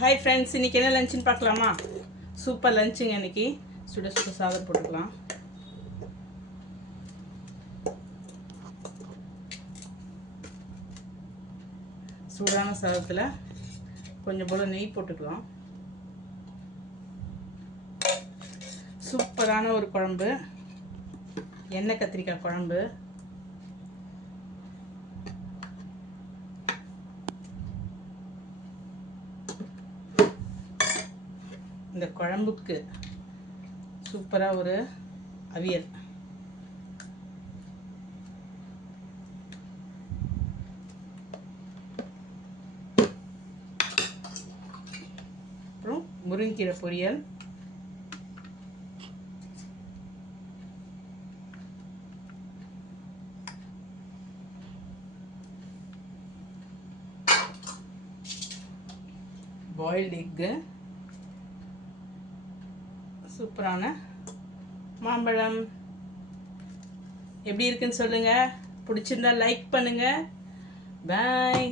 Hi friends, இன்றைக்கி என்ன லஞ்சுன்னு பார்க்கலாமா? சூப்பர் லஞ்சுங்க. இன்றைக்கி சுட சுட சாதம் போட்டுக்கலாம். சூடான சாதத்தில் கொஞ்சம் போல் நெய் போட்டுக்கலாம். சூப்பரான ஒரு குழம்பு, எண்ணெய் கத்திரிக்காய் குழம்பு. இந்த குழம்புக்கு சூப்பராக ஒரு அவியல். அப்புறம் முருங்கைக்கீரை பொரியல். Boiled egg. சூப்பரான மாம்பழம். எப்படி இருக்குன்னு சொல்லுங்கள். பிடிச்சிருந்தா லைக் பண்ணுங்கள். பாய்.